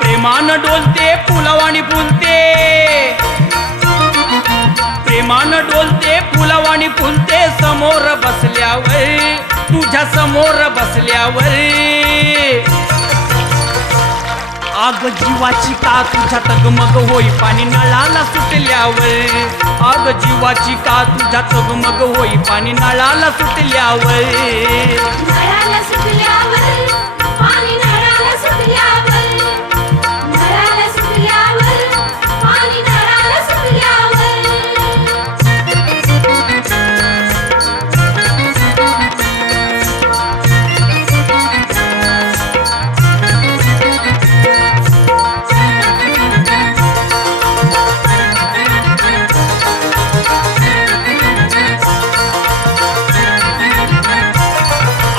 प्रेमानं डोलते फुलवाणी फुलते, प्रेमानं डोलते फुलवाणी फुलते, समोर बसल्यावर तुझ्या समोर बसल्यावर। आग जीवाची का तुझ्या तगमग होई पाणी नळाला सुटल्यावर, आग जीवाची का तुझ्या तगमग होई पाणी नळाला सुटल्यावर। नळाला सुटल्यावर पाणी नळाला सुटल्यावर, नळाला सुटल्यावर पाणी नळाला सुटल्यावर।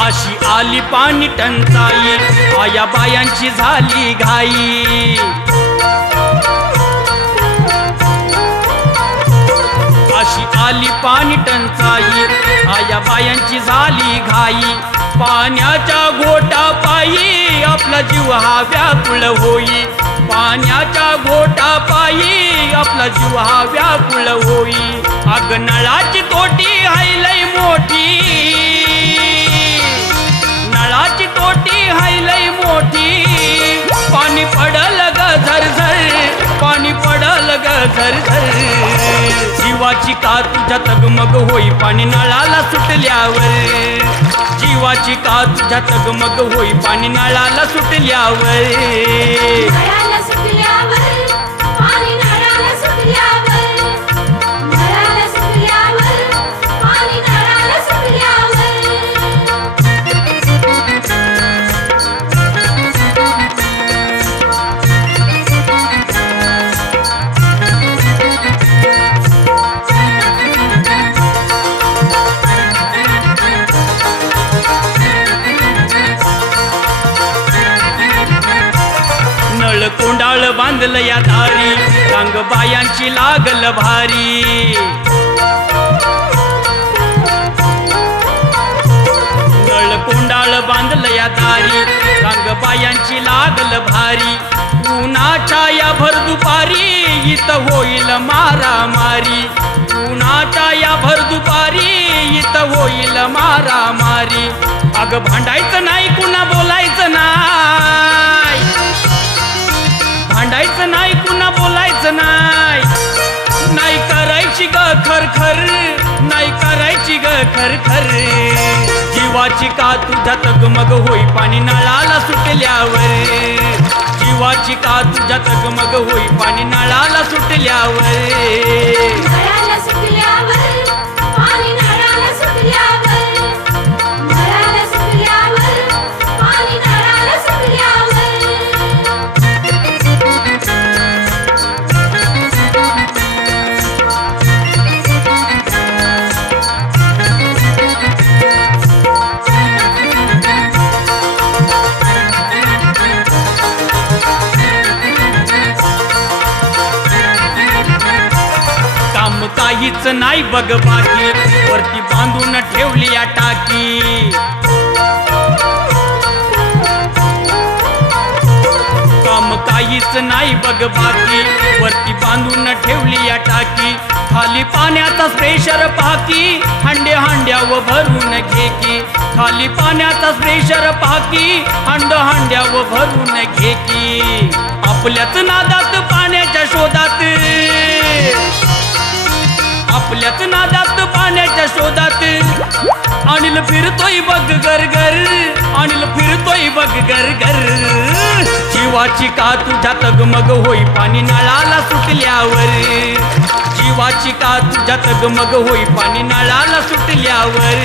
अशी आली पाणी टंचाई, आया बायांची झाली घाई। अशी आली पाणी टंचाई, आया बायांची झाली घाई। पाण्याच्या घोटा पायी आपला जीव हा व्याकुळ होई, पाण्याच्या घोटा पायी आपला जीव हा व्याकुळ होई। अग नळाची तोटी हाय लय मोठी, नळाची तोटी हाय लय मोठी। पाणी पडल ग झरझर, पाणी पडल ग झरझर। जीवाची का तुझ्या तगमग होई पाणी नळाला सुटल्यावर, जीवाची का तुझ्या तगमग होई पाणी नळाला सुटल्यावर। नळाला सुटल्यावर पाणी नळाला सुटल्यावर, नळाला सुटल्यावर पाणी नळाला सुटल्यावर। नळ कोंडाळ बांधल या दारी, रांग बायांची लागल भारी। नळ कोंडाळ बांधल या दारी, रांग बायांची लागल भारी। उन्हाच्या या भर दुपारी इथं होईल मारामारी, उन्हाच्या या भर दुपारी इथं होईल मारामारी। अग भांडायचं नाही कुणा बोलायचं नाही, भांडायचं नाही कुणा बोलायचं नाही। नाही करायची ग खरखर, नाही करायची ग खरखर। जीवाची का तुझ्या तगमग होई पाणी नळाला सुटल्यावर, जीवाची का तुझ्या तगमग होई पाणी नळाला सुटल्यावर। नळाला सुटल्यावर पाणी नळाला सुटल्यावर, नळाला सुटल्यावर पाणी नळाला सुटल्यावर। काम काहीच नाही बघ बाकी, वरती बांधून ठेवली या टाकी। काम काहीच नाही बघ बाकी, वरती बांधून ठेवली या टाकी। खाली पाण्याचा प्रेशर पाकी, हांडे हांड्याव भरून घे की। खाली पाण्याचा प्रेशर पाकी, हांड्याव भरून घे की। आपल्याच नादात पाण्याच्या शोधात, आपल्याच नादात पाण्याच्या शोधात। अनिल फिरतोय बघ गरगर, अनिल फिरतोय बघ गरगर। जीवाची का तुझ्या तगमग होई पाणी नळाला सुटल्यावर, जीवाची का तुझ्या तगमग होई पाणी नळाला सुटल्यावर।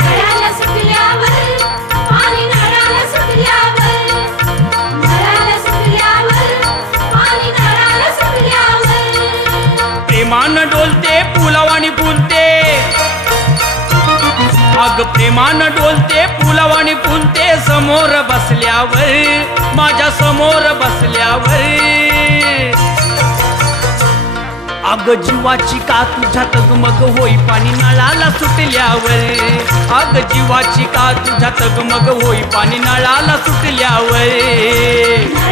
नळाला सुटल्यावर पाणी नळाला सुटल्यावर, नळाला सुटल्यावर पाणी नळाला सुटल्यावर। प्रेमानं डोलते फुलवाणी फुलते, अग प्रेमानं डोलते फुलवाणी फुलते, समोर बसल्यावर माझ्या समोर बसल्यावर। अग जीवाची का तुझ्या तगमग होई पाणी नळाला सुटल्यावर अग जीवाची का तुझ्या तगमग होई पाणी नळाला सुटल्यावर